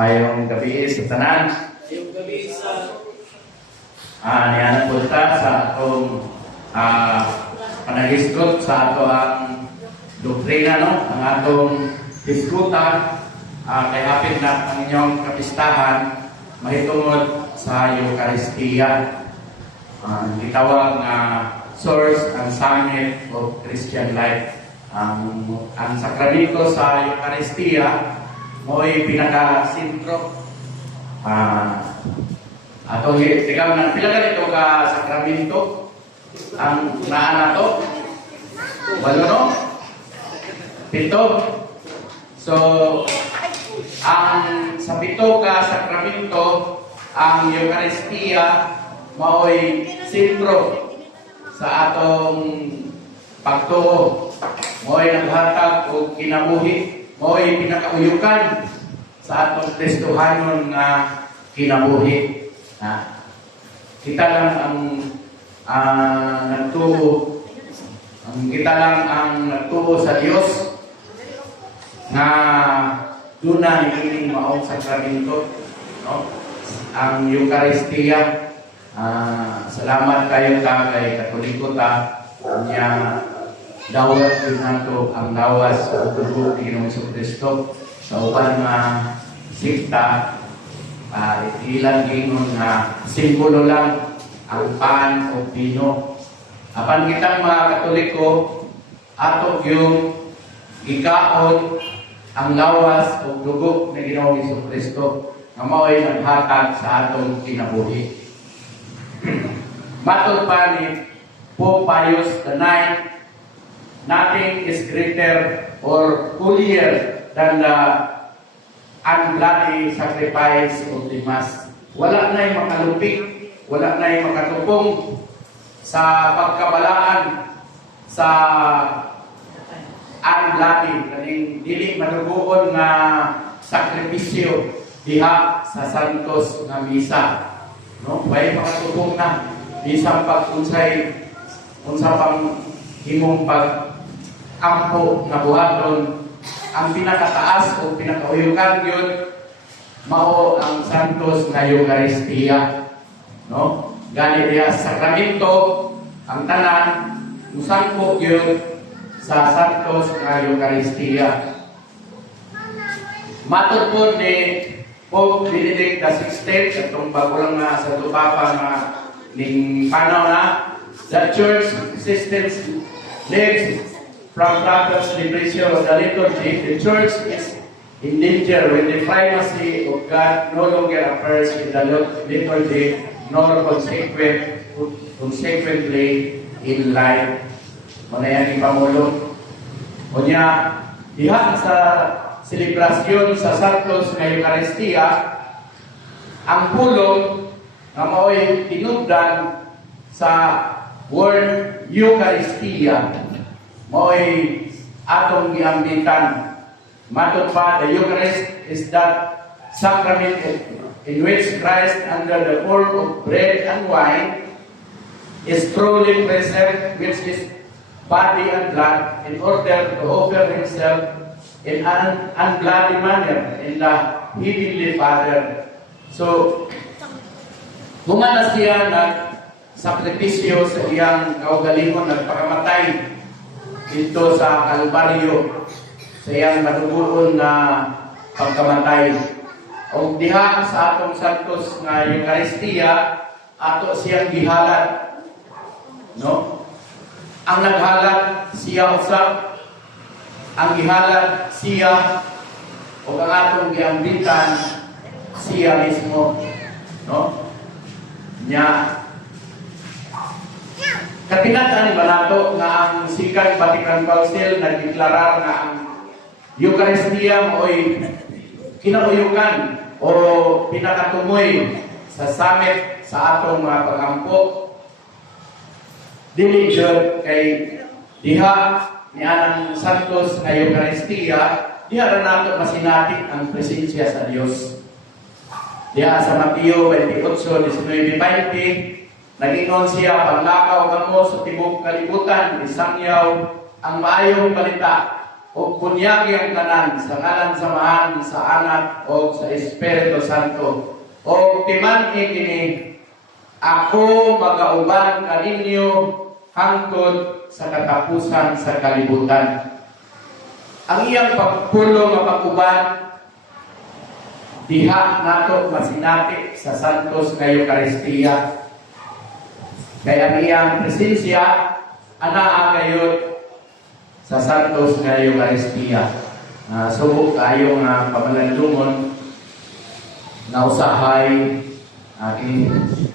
Mayong gabi sa tanan. Mayong gabi sa Niyanan po sa atong panagisgot sa ato ang doktrina, no? Ang atong diskutan kay hapit na ang inyong kapistahan mahitungod sa Eucharistia. Gitawag na source and summit of Christian life. Ang sakramento sa Eucharistia mo'y pinaka-sintro. Ato ikaw na pila ganito ka sakramento ang naana to? Walo, no? 7. So ang sa 7 ka sakramento ang Eucharistia mao'y sentro sa atong pagtuo, mao'y naghatag o kinabuhi, mao'y pinakauyukan sa atong Kristohanon nga kinabuhi. Kita lang ang nagtuo, kita lang ang nagtuo sa Dios na doon na nikining maong sakramento, no? Ang Eucharistia. Salamat kayo kay Katoliko ta niya dawat din nato ang lawas sa dugo ni Ginoong Kristo sa uban nga sikta. Ilang gingon na simbolo lang ang pan o pino. Apan kitang mga Katoliko, ato yung ikaon ang lawas o dugo ni Ginoong Kristo nga mao'y naghatag sa atong kinabuhi. Matod pa ni Pope Pius IX, nothing is greater or holier than the unbloody sacrifice of the Mass. Wala na'y makalupik, wala na'y makatupong sa pagkabalaan sa unbloody, kaning dili manuguon nga sakripisyo diha sa santos nga misa. No? Way makatupong na bisang pag-unsay unsa pang himong pag-ampo nga buhaton. Ang pinakataas o pinakauyukan yun mao ang santos nga Eucharistia, no? Gani diha sakramento ang tanan musangko yun sa santos nga Eucharistia. Matod po ni Pope Benedict XVI atong bago lang na sa tupapa nga ning panaw na the church existence lives from proper celebration of the liturgy. The church is in danger when the primacy of God no longer appears in the liturgy nor consequently in life. Manayan ni Pamulo. O niya, diha sa selebrasyon sa Santos nga Eucharistia, ang pulong nga mao'y tinubdan sa word Eucharistia mao'y atong giambitan. Matod pa, the Eucharist is that sacrament in which Christ, under the form of bread and wine, is truly present, which is body and blood, in order to offer himself in an unbloody manner in the Heavenly Father. So, humana siya nag-sakripisyo sa iyang kaugalingon, nagpakamatay dito sa Kalbaryo sa iyang maduguon na pagkamatay. O diha sa atong santos nga Eucharistia, ato siyang gihalat. No? Ang naghalat siya usap, ang gihalat siya, o ang atong giambitan siya mismo. No? Nya katinatan ba nato nga ang Second Vatican Council nagdeklarar nga ang Eucharistia mo'y kinauyukan o pinakatumoy sa summit sa atong mga pagampo. Dili jud kay diha ni anang santos nga Eucharistia, diha ra nato masinati ang presensya sa Dios. Diha sa Mateo 28:19-20, nag-ingon siya, paglakaw kamo sa tibok kalibutan, isangyaw ang maayong balita o kunyagi ang tanan sa ngalan samahan sa Anak o sa Espiritu Santo. O timan kini ako magauban kaninyo hangtod sa katapusan sa kalibutan. Ang iyang pagpulong nga pag-uban diha nato masinati sa Santos nga Eucharistia. Kaya ang iyang presensya anaa gayud sa Santos nga Eucharistia. Subok kayo nga pamalandungon na usahay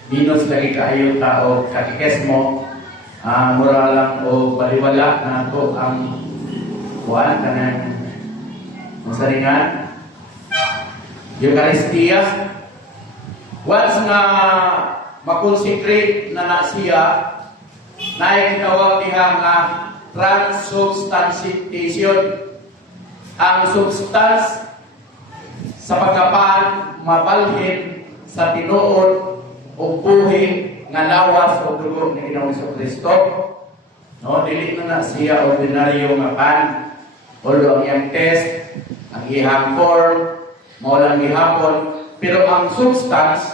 dinos lagi kayo tao katikes mo mura lang o baliwala na ito ang kuhaan kanang masaringan Eucharistia. Once nga makonsecrate na siya, na tinawag niya nga transubstantiation. Ang substance sa pagkapan mabalhin sa tinuod o buhi nga lawas o dugo ni Ginoong Kristo. No, dili na siya ordinaryo nga pan. Although ang iyang test, ang iyang form, mao lang gihapon, pero ang substance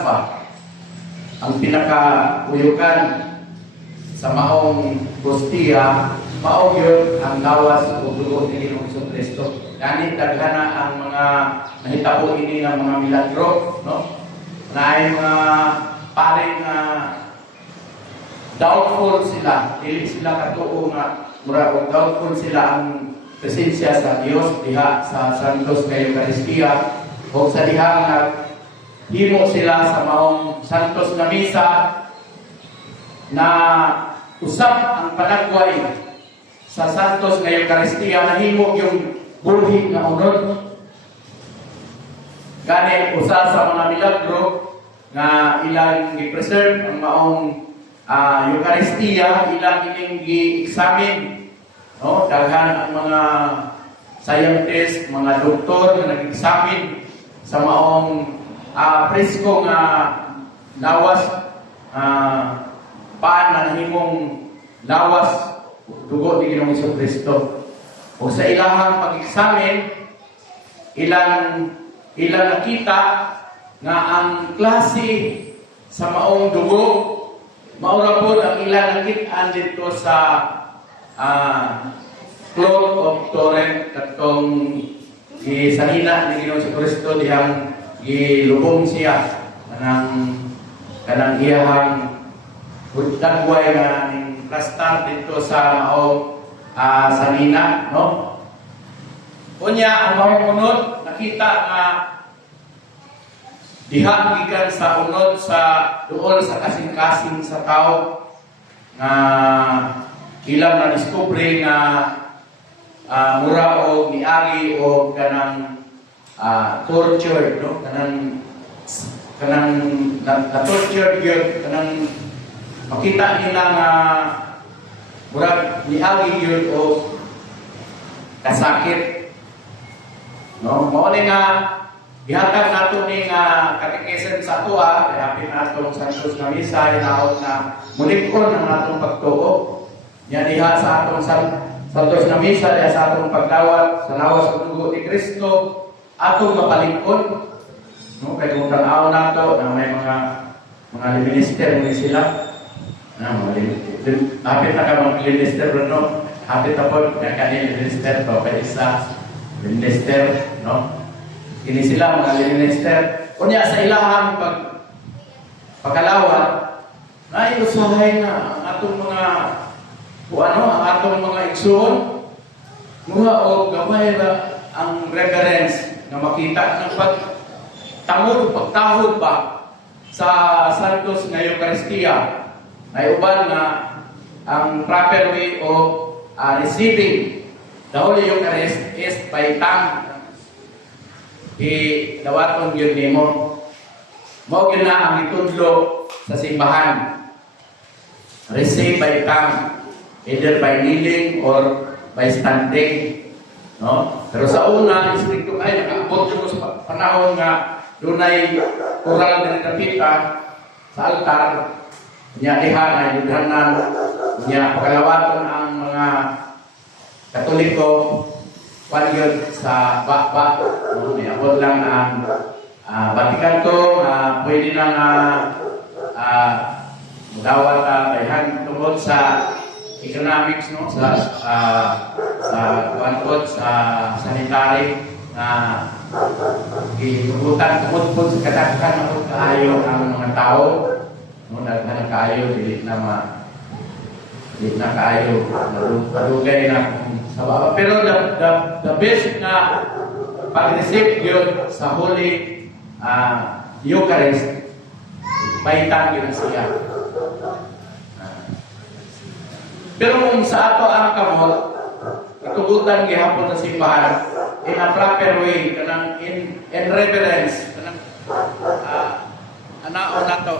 ba, ang pinaka-uyukan sa maong hostiya, mao yun ang lawas o dugo ni Ginoong Kristo. Gani daghana ang mga nahitabo ini ng mga milagro, no? Na ay mga paring doubtful sila, dili sila katuo nga mura og doubtful sila ang presensya sa Dios diha sa Santos nga Eucharistia o sa diha nga himo sila sa maong Santos nga misa na usab ang panagway sa Santos nga Eucharistia na himo yung buhi nga unod. Gani usa sa mga milagro nga ilang gi-preserve ang maong Eucharistia, ilang ining gi-examine. No, daghan ang mga scientist, mga doktor nga nag-examine sa maong presko nga lawas paan na nahimong lawas dugo ni Ginoong Kristo. O sa ilahang pag-examine, ilang nakita nga ang klase sa maong dugo, maura po ang ilang nakita dito sa cloth of Torrent katong gisanina ni Ginoong Kristo dihang gilubong siya kanang iyahang dagway nga ning plastar dito sa maong sanina, no? Unya ang maong unod nakita nga diha gikan sa unod sa duol sa kasing-kasing sa tao nga ilang na discovery nga mura o niagi o kanang tortured, no? kanang na-tortured yun, kanang makita nila nga mura niagi yun o kasakit, no? Mao ni nga gihatag nato ni nga katekesen sa ato kaya pinatong Santos nga misa inaot na mulikon ang atong pagtuo. Yan diha sa atong Santos nga misa diha sa atong pagdawat sa lawas ug dugo ni Kristo atong mapalikon. No, kay kung tanaw nato na may mga minister ni sila. Na mga hapit na ka mga minister no. Hapit na po na kanil minister pa isa minister, no. Kini sila mga minister. Kunya sa ilahang pagkalawat na iusahay na ang atong mga ang atong mga igsoon mga o gamay na ang reverence na makita ng pagtahod ba sa Santos nga Eucharistia ay uban na ang proper way of receiving the Holy Eucharist is by tongue. Dawaton yun nimo. Mao yun na ang itudlo sa simbahan. Receive by tongue, either by kneeling or by standing. No? Pero sa una, istrikto kayo, nakaabot yun sa panahon nga dunay oral na napita sa altar. Niya iha na yudhanan, niya pagalawaton ang mga Katoliko, kwan yun sa bakba. No? Niabot lang ang Vatican to, pwede nang dawat kayhan tungkol sa economics, no? Sa kwan sa sanitary na gibutan kumot sa kadaghan ng kaayo ang mga tao, no? Daghan ng kaayo dili na kaayo madugay na sa baba. Pero the best na pag-receive yun sa Holy Eucharist, baitan yun siya. Pero kung sa ato ang kamot, itugutan gihapon sa simbahan in a proper way, kanang in reverence, kanang anaon nato.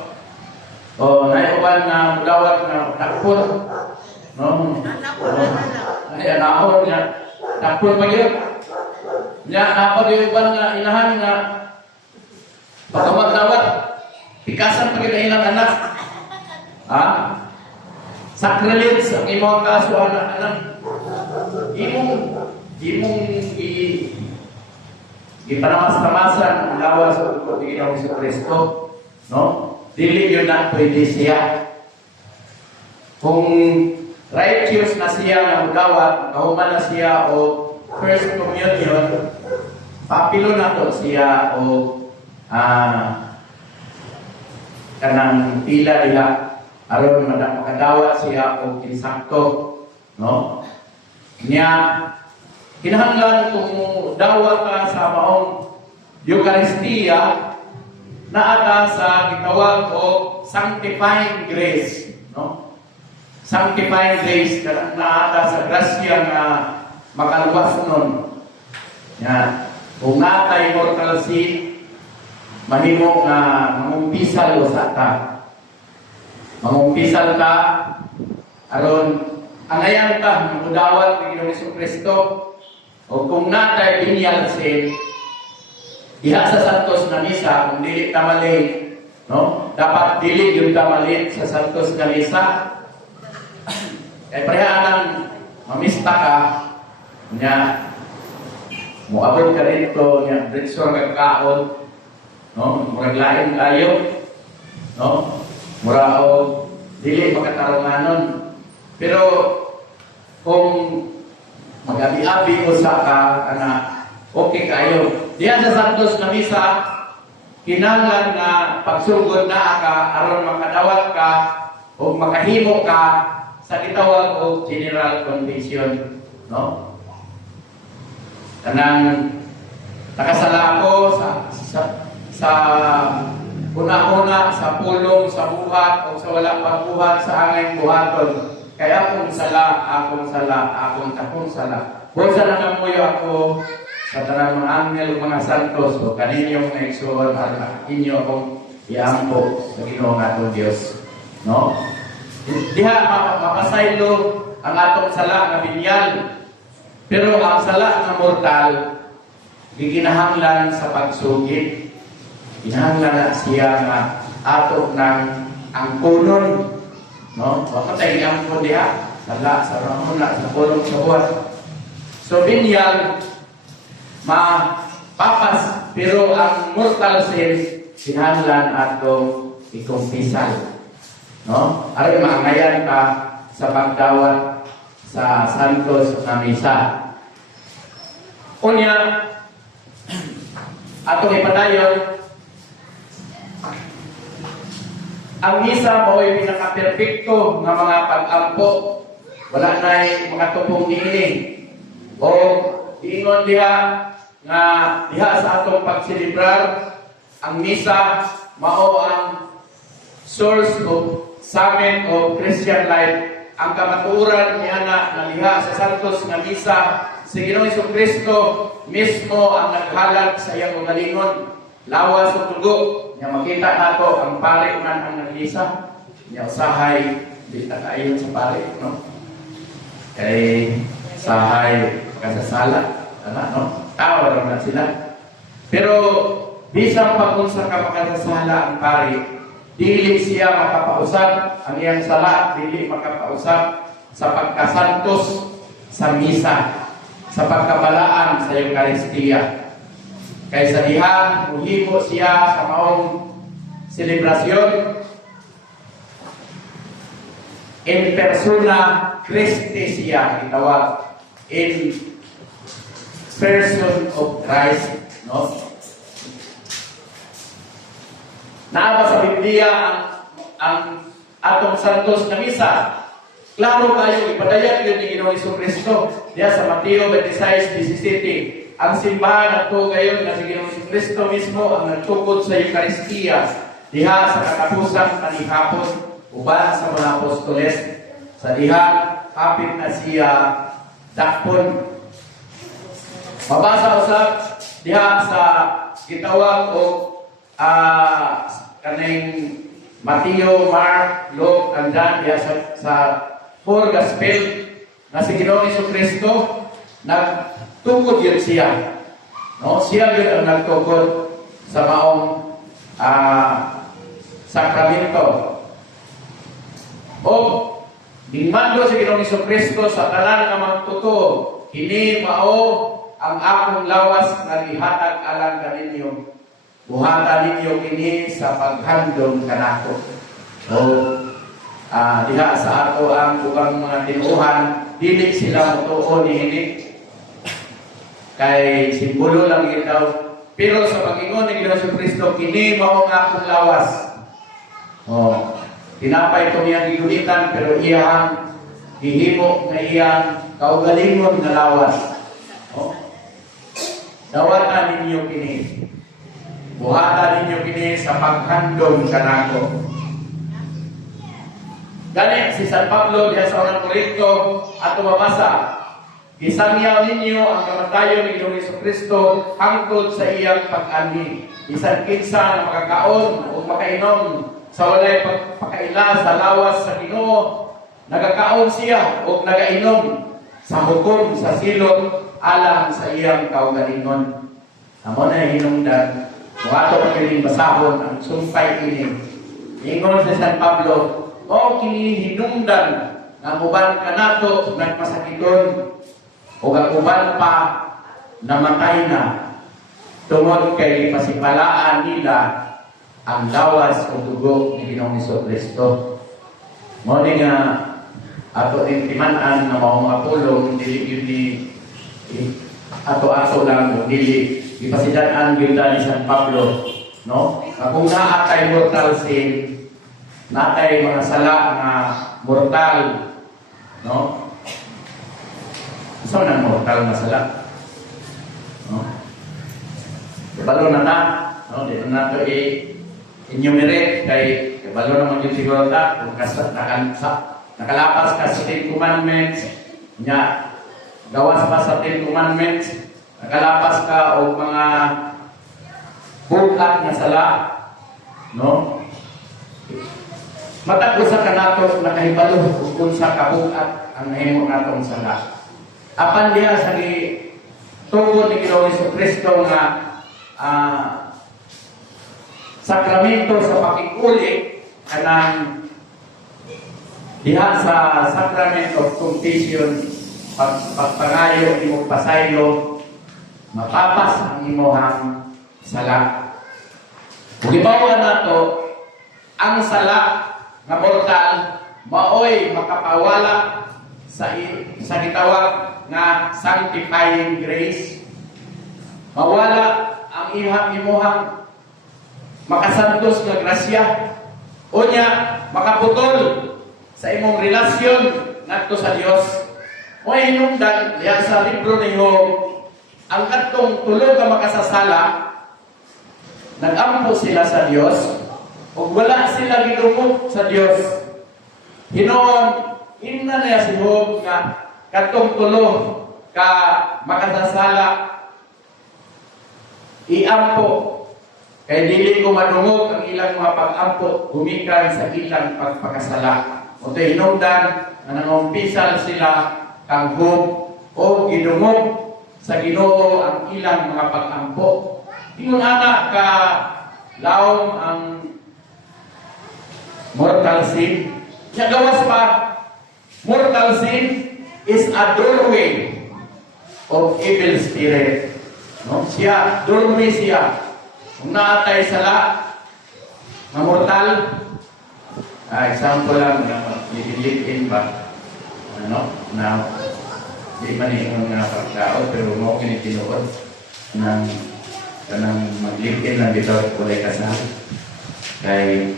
O naiuban na mudawat na takpon, no? Ay anaon nga takpon pa gyud. Nya napag-iuban nga inahan nga pagkamag-dawat pikasan pa gyud ilang anak. Sacrilege ang imong kaso anak imong ipanamas-tamasan ang lawas sa pagkot ni Ginoong Jesucristo, no? Dili yun na pwede siya. Kung righteous na siya na mudawat, kahuman na siya o first communion, papilo na to siya o kanang pila nila aron makadawat siya o kinsakto, no? Niya kinahanglan kung dawat ka sa maong Eucharistia na ata sa gitawag o sanctifying grace, no? Sanctifying grace na ata sa grasya nga makaluwas nun. Yan. Kung natay mortal sin, mahimo nga mangumpisal o sa ta. Mangumpisal ka, aron angayan ka, mudawat ni Ginoong Jesucristo, o kung natay binyal sin, diha sa Santos na Misa, kung dili tamalin, no? Dapat dili yung tamalin sa Santos na Misa. Kaya parehanang mamista ka, niya, muabot ka rito, niya, britsor kagkaon, no? Muraglain kayo, no? Mura o dili makatarunganon. Pero kung mag-abi-abi o sa ka, okay kayo. Diyan sa Santos na Misa, kinanglan na pagsugod na ka, aron makadawat ka, o makahimo ka, sa gitawag o general confession. No? Kanang nakasala ako sa una-una, sa pulong, sa buhat, o sa wala pang buhat, sa angay buhaton. Kaya akong akong sala. Busa na kamuyo ako sa tanang mga angel, mga santos, o kaninyong naigsuon at inyo akong iampo sa Ginoong atong Diyos. No? Diha mapasaylo ang atong sala na binyal. Pero ang sala na mortal, giginahanglan sa pagsugid. Ginahanglan na siya nga ato ng angkunon. No? Wala tayo angkon diha. Sala, sa ramuna, sa pulong, sa buwan. So, binyal, mapapas, pero ang mortal sin, sinahanglan ato ikumpisal. No? Aron maangayan ka sa pagdawat sa Santos na Misa. Unya, atong ipadayon, ang Misa mo'y pinaka-perfecto ng mga pag-ampo. Wala na'y mga tupong niining. O ingon diha nga diha sa atong pagsilibrar, ang Misa mao ang source of summit of Christian life. Ang kamaturan niya na diha sa Santos nga Misa, si Ginoong Jesucristo mismo ang naghalad sa iyang ugalingon. Lawas o tugo, niya makita nato ang pare man ang naglisa, niya usahay, di na kayo sa pare, no? Kay sahay, kasasala, no? Tawa na sila. Pero, bisang pag-unsa ka makasasala ang pare, dili siya makapausap, ang iyang sala, dili makapausap sa pagkasantos sa misa, sa pagkabalaan sa Eucharistia. Kay sa diha muhimo siya sa maong selebrasyon in persona Christi siya itawag, in person of Christ, no? Naaba sa Biblia ang atong santos na misa. Klaro kayo, ipadayag yun ni Ginoong Jesucristo. Diya sa Mateo 26:17. Ang simbahan at kayo na si Ginoong Jesucristo mismo ang nagtukod sa Eucharistia. Diha sa katapusan panihapon, uban sa mga apostoles. Sa diha, hapit na siya dakpon. Mabasa usab diha sa gitawag o kaning Mateo, Mark, Luke, and John, diya sa four gospel na si Ginoong Jesucristo nagtukod yun siya. No? Siya yun ang nagtukod sa maong sakramento. O dimando si Ginoong Jesucristo sa tanan nga magtuto, ini mao ang akong lawas nga gihatag alang kaninyo. Buhatan ninyo kini sa paghandom kanako. So, diha sa ato ang ubang mga tinuhan, dili sila mutuo ni hini. Kay simbolo lang yun daw. Pero sa pag-ingon ni Ginoong Kristo, kini mao ang akong lawas. Tinapay ito niyang gigulitan, pero iyang hihimo na iyang kaugalingon na lawas. Dawatan ninyo kini. Buhatan ninyo kini sa paghandom kanako. Gani si San Pablo diha sa unang Korinto ato mabasa. Gisangyaw ninyo ang kamatayon ni Ginoong Jesucristo hangtod sa iyang pag-anhi. Bisan kinsa na makakaon o makainom sa walay pagpakaila sa lawas sa Ginoo, nagakaon siya o nagainom sa hukom sa silot alang sa iyang kaugalingon. Amo na hinungdan. Wato pa kining basahon ang sumpay ini. Ingon sa San Pablo, o kini hinungdan nga uban kanato nagpasakiton o ang uban pa namatay na tungod kay pasipalaan nila ang lawas o dugo ni Ginoong Jesucristo. Mo ni nga ato ning timan-an na mao mga pulong dili yun ni ato-ato lang dili ipasidan-an gyud ni San Pablo, no? Kung naa kay mortal sin, natay mga sala nga mortal, no? So na mortal na sala, no? Kabalo na, no? Dito na ito enumerate kay kabalo naman yung siguro ta kung nakalapas ka sa 10 commandments nya gawas pa sa 10 commandments, nakalapas ka o mga bukat na sala, no? Matag usa ka nato nakahibalo kung sa kabukat ang nahimo natong sala. Apan diha sa tungod ni Ginoong Jesucristo nga sakramento sa pakikuli kanang diha sa Sacrament of Confession, pagpangayo imong pasaylo, mapapas ang imong sala. Kung ibawa nato ang sala nga mortal maoy makapawala sa gitawag nga sanctifying grace. Mawala ang imuhang makasantos nga grasya. Unya makaputol sa imong relasyon ngadto sa Dios. O hinungdan diha sa libro ni Job, ang katong tulo ka makasasala nagampo sila sa Dios ug wala sila gidumog sa Dios. Hinoon inna niya si Job nga katong tulo ka makasasala iampo kay dili ko madungog ang ilang mga pag-ampo gumikan sa ilang pagpakasala. Unto hinungdan nga nangumpisal sila kang Job o gidungog sa Ginoo ang ilang mga pag-ampo. Ingon ana ka laom ang mortal sin. Nya gawas pa, mortal sin is a doorway of evil spirit. No? Siya, doorway siya. Kung naatay sala, na mortal, example lang, live-in ba? Ano? Na, di man yung mga pagkao, pero mo kinitinuod ng kanang mag-live-in lang dito at kulay kasal. Kaya,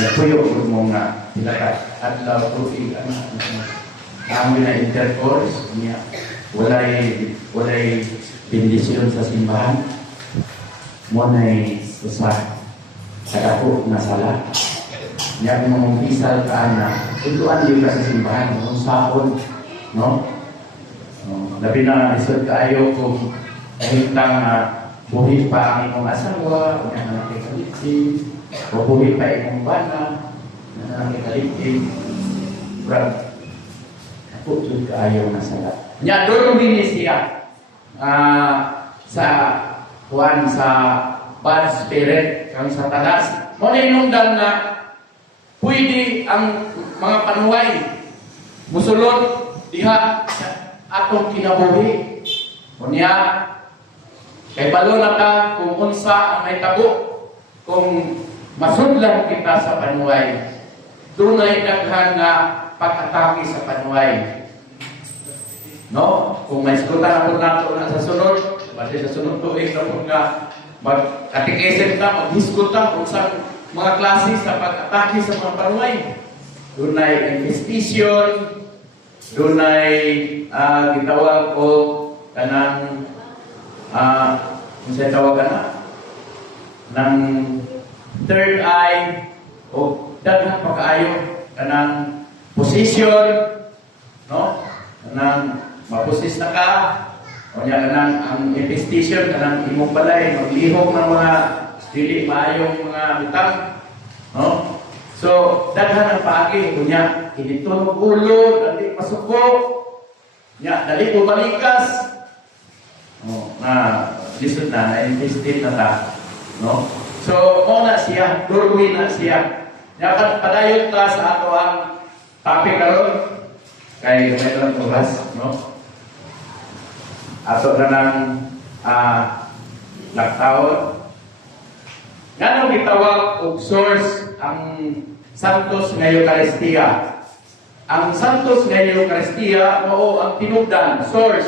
nagpuyo ko mo nga, sila ka, at law tubig, kami na intercourse, niya, walay bendisyon sa simbahan, mo na'y usa, sa dako na sala. Niya, kung umisal ka na, tutuan din ka sa simbahan, kung saon, no? Labi na, isod kaayo kung kahintang buhi pa ang imong asawa, kung yan ang nakikalipin, o buhi pa imong bana, na nakikalipin. Brad, ako tuwid kaayo na sala. Niya, doon ni siya sa kuwan sa bad spirit, kang satanas. Muna inungdan na pwede ang mga panuway musulod diha sa atong kinabuhi. Kunya, kay balo na ka kung unsa ang may tabo, kung masudlan kita sa panuway, doon ay daghan nga pag-atake sa panuway. No? Kung may skutan ako nato na sa sunod, bali sa sunod tuig na po nga mag-atikesin ta, mag-hiskot ta kung sa mga klase sa pag-atake sa mga panuway. Doon ay investigation, doon ay gitawag o kanang kung sa'y tawagan ng third eye o daghang pagkaayo kanang position, no? Kanang maposis na ka, o niya kanang ang investigation, kanang imong balay, maglihok ng mga dili maayong mga bitang, no? So, daghan ang paagi, kunya, kinitulog ulo, dali masuko, niya, dali bumalikas, lisod na, na-invested na ta, no? So, na siya, doorway na siya. Niya, padayon ta sa ato ang topic karon kay gamay lang oras, no? Ato na ng laktawon. Ganong gitawag og source ang Santos nga Eucharistia. Ang Santos nga Eucharistia mao ang tinubdan, source.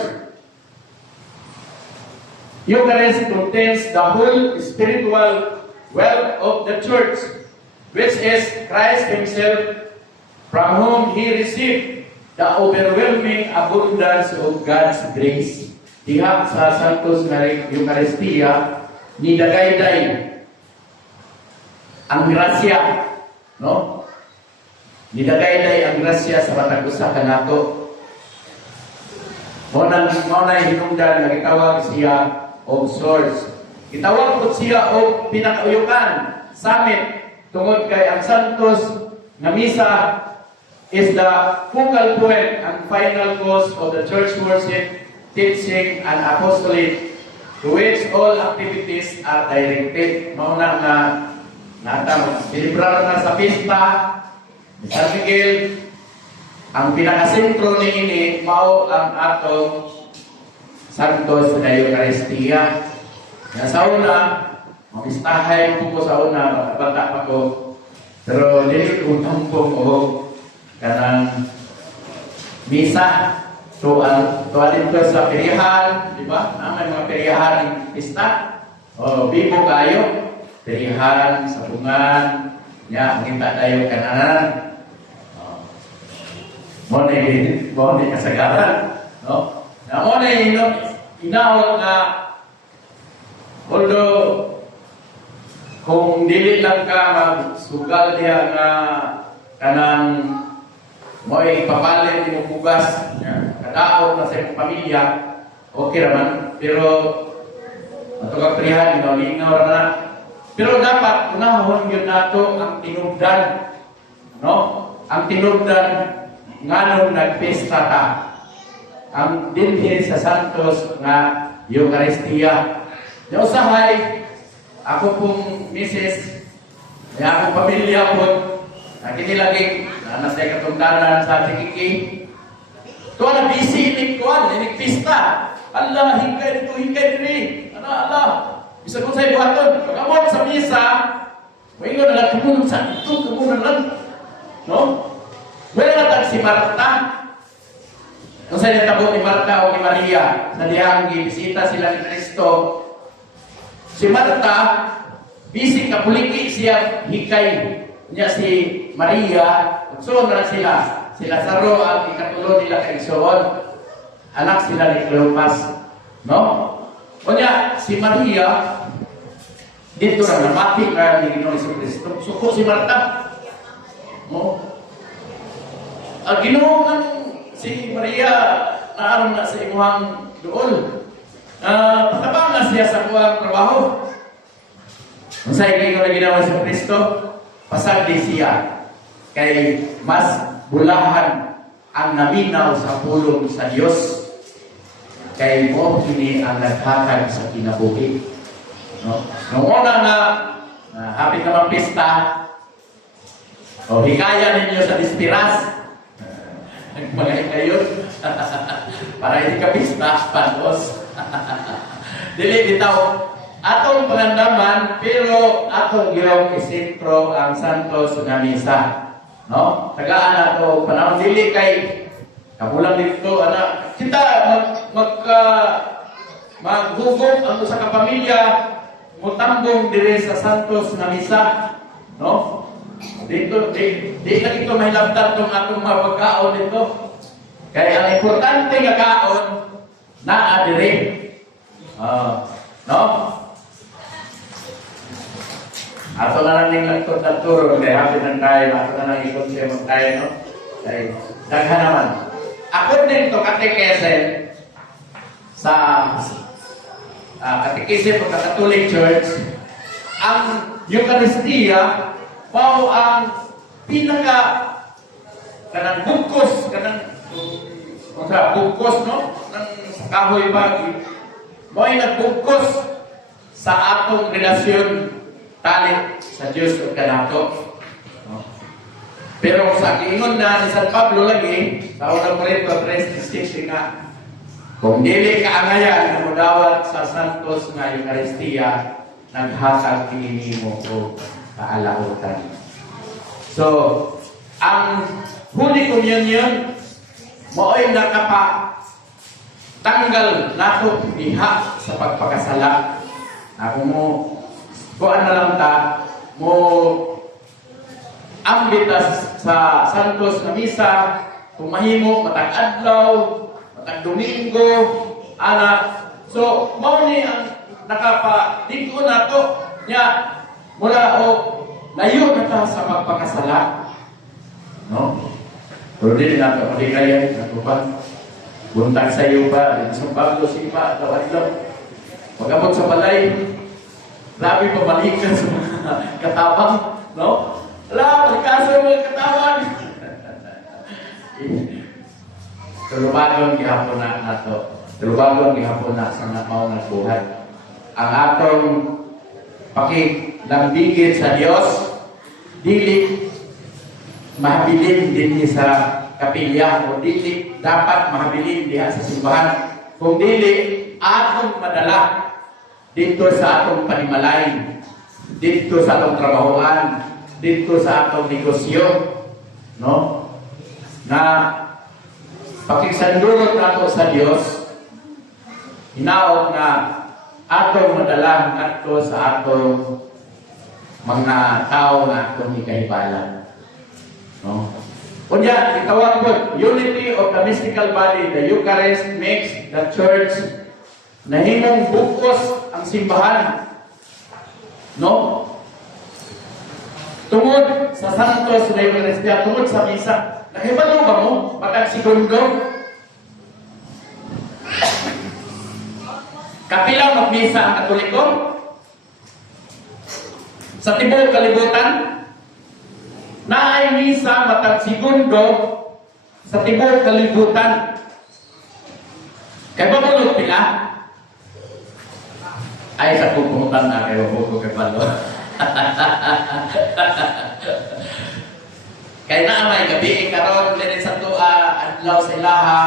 Eucharist contains the whole spiritual wealth of the church, which is Christ Himself, from whom He received the overwhelming abundance of God's grace. Diha sa Santos nga Eucharistia, nidagayday ang grasya, no? Nidagayday ang grasya sa matag usa kanato. Mo na hinungdan nga gitawag siya of source. Gitawag po siya og pinakauyukan, summit, tungod kay ang Santos nga misa is the focal point and final cause of the church worship, teaching, and apostolate to which all activities are directed. Mauna nga silibrar na sa pista ni San Miguel, ang pinakasentro ni ini mao ang atong Santos na Eucharistia. Sa una, mag-istahay po sa una, bata pa ko. Pero dili ko tampong o kanang misa. Tuwalin ko sa periyahan, di ba? May mga periyahan ng pista. O, bibo kayo. Periyahan, sabungan, ya, kita tayo kananan. Mo na kasagaran. No? Na mo na inawag na although kung dili lang ka magsugal diya nga kanang mo'y papalit mo bugas, kadaot na sa iyong pamilya, okay naman. Pero matugag prihan, lingaw na. Pero dapat unahon yun nato ang tinubdan, no? Ang tinubdan nganong nagpista ta. Ang dinhi sa Santos nga Eucharistia. Yung usahay, ako pong misis, akong pamilya po, nakinilaging na nasay katungdanan sa Tikiki. Tuwa na busy inig kuhan, inig pista. Allah, hingkay dito, hingkay diri. Ano, Allah. Bisa kung sa'yo buhaton. Pag-amot sa misa, maingon na lang, kumunong sa ito, kumunong lang. No? Wala na tag si Marta. Kung sa'yo natabo ni Marta o ni Maria, na dihang gibisita sila ni Kristo, si Marta, busy kapuliki siya, hikay niya si Maria, magsuon na sila. Si Lazaro ang ikatulo nila kay Igsoon. Anak sila ni Cleopas. No? Kunya, si Maria, dito na namati na ni Ginoong Jesucristo. Suko si Marta. No? Ang Ginoong si Maria, naaron na sa imuhang doon. Patabang na siya sa kuwang trabaho. Kung sa'yo kayo na Ginoong Jesucristo, pasagdi siya kay mas bulahan ang naminaw sa pulong sa Diyos kay mo kini ang naghatag sa kinabuhi. No? Nung una na hapit naman pista, o hikaya ninyo sa dispiras, mga hikayon, para hindi ka pista, panos. Dili bitaw, atong pangandaman, pero atong giyong isentro ang Santos nga Misa. No? Tagaan na ito, panahon dili kay kabulang dito, anak, kita maghugog ang sa kapamilya, mutambong dire sa Santos nga Misa. No? Dito, di na ito mahilabtan itong atong mga pagkaon dito. Kaya ang importante nga kaon, na adire. No? Ato na lang yung lagtod at turo, kaya hapit ng tayo, ato na lang ikot siya mong tayo, no? Kaya, daghan naman. According to Catechism, sa Catechism of the Catholic Church, ang Eucharistia, wow, ang pinaka, kanang bukos, bukos, no? Nang kahoy bagi, mo ay nagbukos sa atong relasyon talit sa Diyos o kanato. No? Pero sa kiingon na ni San Pablo lagi, sa unang Korinto 3:16 nga, kung dili kaangayan na mudawat sa Santos nga Eucharistia, naghatag kini mo o kaalautan. So, ang Holy Communion, mooy nakapatanggal nato diha sa pagpakasala. Ako mo, kuan na lang ta, mo ambitas sa Santos na Misa, kung mahimo, matag adlaw, matag Domingo, anak. So, mao ni ang nakapa-dito na to, niya, mula o layo na ta sa pagpakasala. No? Pero din na ito, maligaya, natupan. Buntag sa iyo pa, sa Pablo, sipa, adlaw-adlaw. Pag-abot sa balay, grabe pabalikan sa mga katawang, no? Wala, balikan sa mga katawang. Tulubagon gihapon na nato. Tulubagon gihapon na sa maong nagbuhat. Ang atong pakiglambigit sa Dios, dili mahabilin din sa kapilya o dili dapat mahabilin diha sa simbahan. Kung dili, atong madala dito sa atong panimalay, dito sa atong trabahoan, dito sa atong negosyo, no? Na pakigsandurot nato sa Dios, hinaot na atong madala nato sa atong mga tao na atong ikahibalan, no? Kunya, itawag po, unity of the mystical body, the Eucharist makes the church na himong bukos ang simbahan. No? Tungod sa Santos na Eucharistia, tungod sa Misa, nakibalo ba mo? Matag segundo? Kapilang mag-misa ang Katoliko? Sa tibuok kalibutan, na ay misa matag segundo sa tibuok kalibutan. Kaya ba mulot pila? Ay, sa pupuntan na kayo po kay Palo. Kaya na may gabi, karon din sa tuwa, adlaw sa ilaha,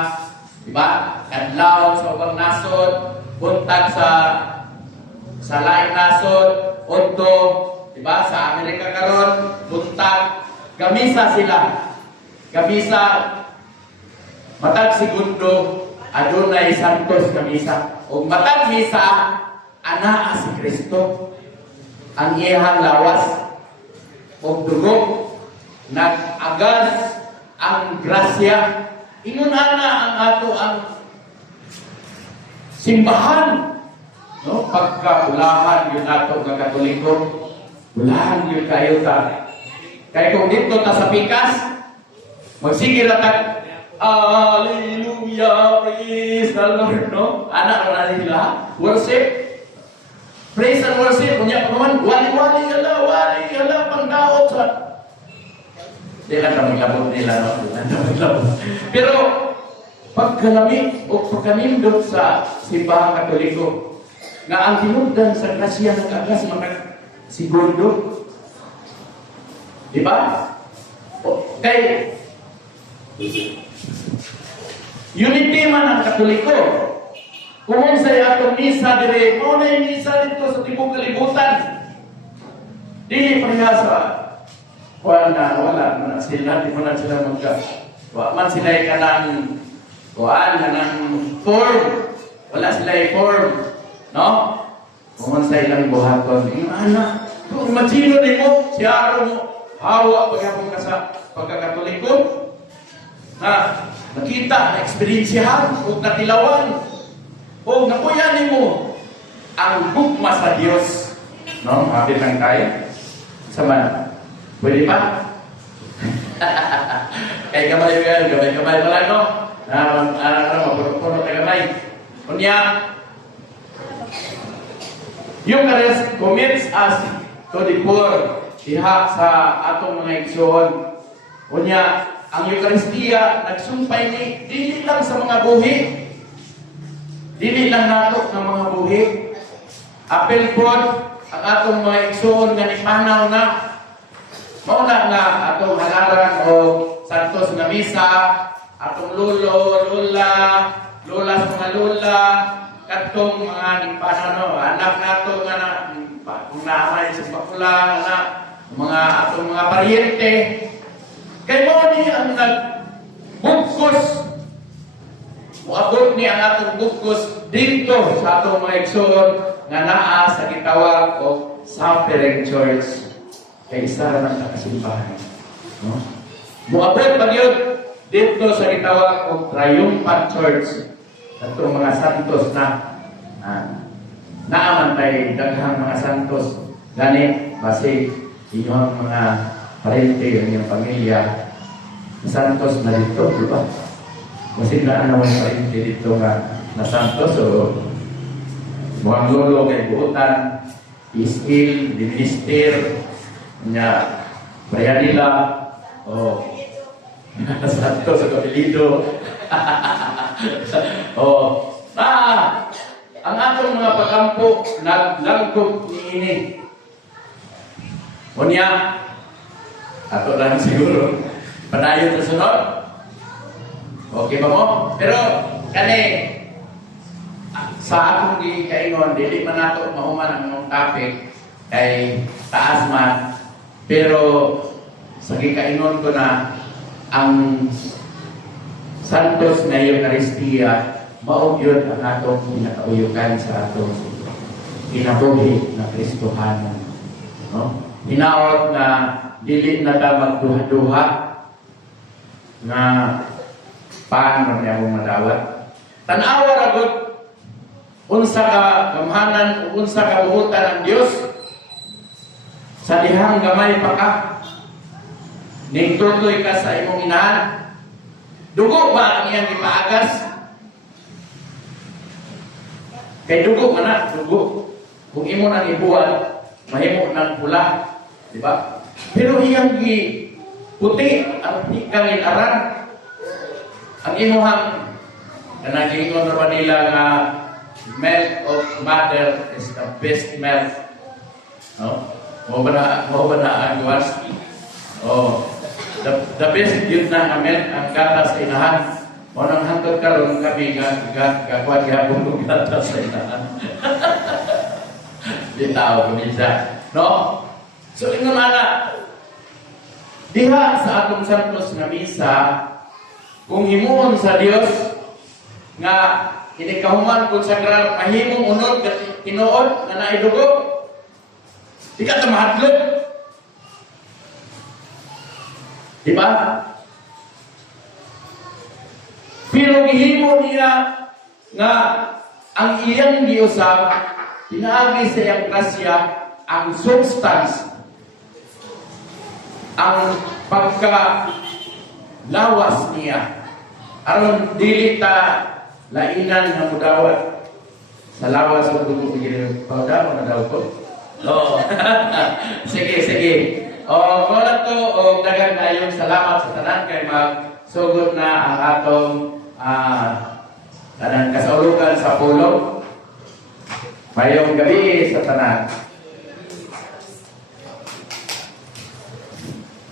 Diba? Kadlaw sa ubang nasod, buntag sa laing nasod, Oddo, diba? Sa Amerika karon, buntag, gamisa sila. Gamisa, matag segundo, adunay santos gamisa. O matag misa, anaa si Kristo. Ang iyang lawas o dugo, nag-agas ang grasya. Ingon ana ang ato ang simbahan. No, pagkaulahan yun ato nga Katoliko, ulahan yun kayo ta. Kaya kung dito ta sa pikas, magsige ra tag Hallelujah, praise the Lord, no? Anak na nila, worship. Praise and worship, kunya pa naman, wali-wali, ala, pangdaot sa. Di lang kami labot nila, no? Di lang kami labot. Pero, pagkalami o pagkanindot sa simbahang Katoliko, nga ang tinugdan sa grasya ng agas mga segundo. Di ba? O, kay unity man ang Katoliko. Kung sa atong misa dire, mo na yung misa dito sa tibok kalibutan. Dili pareha sa wala man sila, di mo na sila magka. Wa man sila kanang kanang form. Wala sila form, no? Kung sa ilang buhaton, yung anak, kung imagino mo, siyaro mo, hawa paghapon ka sa pagkakatoliko, na nakita, na-experiensyahan, o natilawan, o nakuyanin mo ang gugma sa Diyos. No? Mapit lang tayo. Sama. Pwede pa? Kaya gamay pa lang, no? Mapuro tayo gamay. Kunya, Eucharist commits us to the poor. Diha sa atong mga igsoon. Kunya, ang Eucharistia, nagsumpay ni, dili lang sa mga buhi. Dili lang nato ng mga buhi. Apel po, ang atong mga igsoon nga ipanaw na. Mauna nga atong halaran o santos nga misa, atong lolo, lola sa mga lola, katong mga nipanaw, no, anak nato nga na, kung naamay sa bakula, mga atong mga paryente. Kay mo ni ang nagbukos, muabot ni ang atong bukos dito sa atong mga igsoon nga naa sa gitawag o Suffering Church. Kay isa ng nakasimbahan. No? Muabot pa yun dito sa gitawag o Triumphant Church. Itong mga santos na naaman tayo daghang mga santos. Ganit, basi inyong mga parente, inyong pamilya, santos na dito, di ba? Kasi na ano yung parente dito na santos o muang lolo kay buutan, iskil, minister, niya, bayanila, o santos o kapilido. Ang atong mga pagampo naglangkog ni ini. Kunya, ato lang siguro, padayon sa sunod. Okay ba mo? Pero, kani, sa akong kaingon, dili man nato mahuman ang mong topic, kay taas man. Pero, sa gikaingon ko na, ang Santos na Eucharistia, maog yun ang atong pinakauyukan sa atong kinabuhi na Kristohanon. No? Hinaot na dili na ta magduha-duha na paano niya mong madawat. Tanawa ragot unsa ka gamhanan, unsa ka buhutan ng Dios sa dihang gamay pa ka. Ning tutoy ka sa imong inahan. Dugo ba ang iyang ipaagas? Kay dugo man na, dugo. Kung imo nang ibuwal, mahimo ng pula, di ba? Pero iyang puti ang ikangin aran. Ang imuhang nanagingon naman nila nga milk of mother is the best milk. No? Mo ba na ang waski? Oh, the best yun na ang milk ang gata sa inahan. Unang hangtod karon kami gagawad gihapon kong gatas sa inahan. Bitaw ko minsan. No? So, ingon ana, diha sa atong santos nga misa, kung himuon sa Dios nga inikahuman kung sagrar mahimong unod tinuod nga naidugo, di ka ta mahadlok. Di ba? Pero gihimo niya nga ang iyang giusap pinaagi sa iyang grasya ang substance, ang pagka-lawas niya. Aron dili ta lainan nga mudawat sa lawas sa dugo ni Pauda na daw ko. Oh. Sige, sige. O wala to o daghang kayong salamat sa tanan kay magsugod na ang atong tanan kasaulugan sa pulong. Mayong gabi sa tanan.